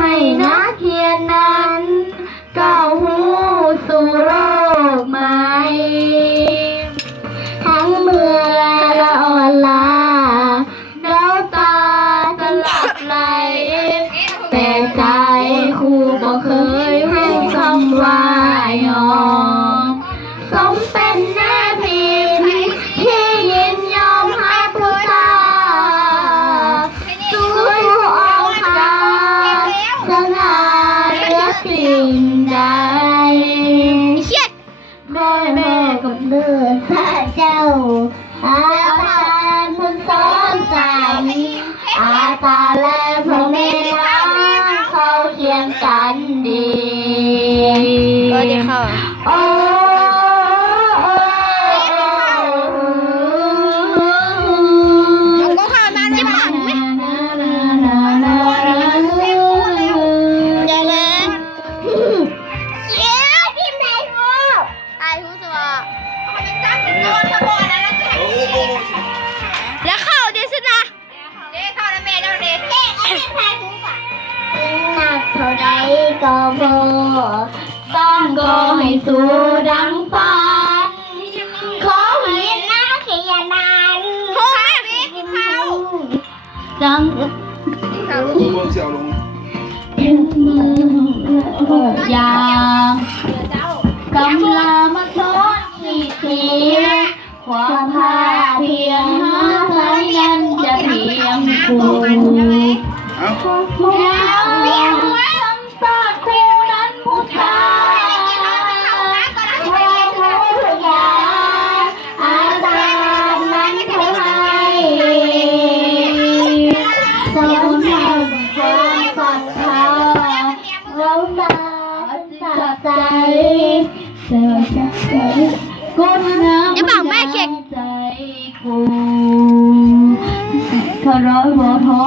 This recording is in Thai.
ให้นักเขียนนั้นก้าวหูสู่โลกใหม่ทั้งเมื่อละอ่อนล้าน้ำตาจะหลับไหลแต่ใจครูบ่เคยให้คำว่ายอมสมเป็นแน่พิมพ์ที่ยินยอมให้ผู้ตาสู้ออกทางสง่าเลือกสิ่งใดแม่กับเลือดพระเจ้าอาจารย์ผู้สอนใจอาตาและพระเมตตาเขาเคียงกันดีโอ้ก็พามาจะผ่านไหมอย่าเลยเชี่ยวพี่แม่รู้ไอ้รู้สึกว่าแล้วเข้าดิสินะเด็กเข้าแล้วแม่เจ้าเด็กเด็กไอ้แม่รู้ป่ะหนักเท่าใดก็พอต้องก็ให้สู้ดังฝันขอให้นักเขียนนั้นจังถึงมืออย่างกำลามาสอนขีดเขียนความภาคเพียงหาใครนั้นจะเพียงคู่แล้วคำสาครูนั้นผู้ชายผู้ยาอาจารย์นั้นผู้ให้สอนให้ความศรัทธาเราตาจากใจเสียใจกดน้ำใจครูขอร้อยบ่ท้อ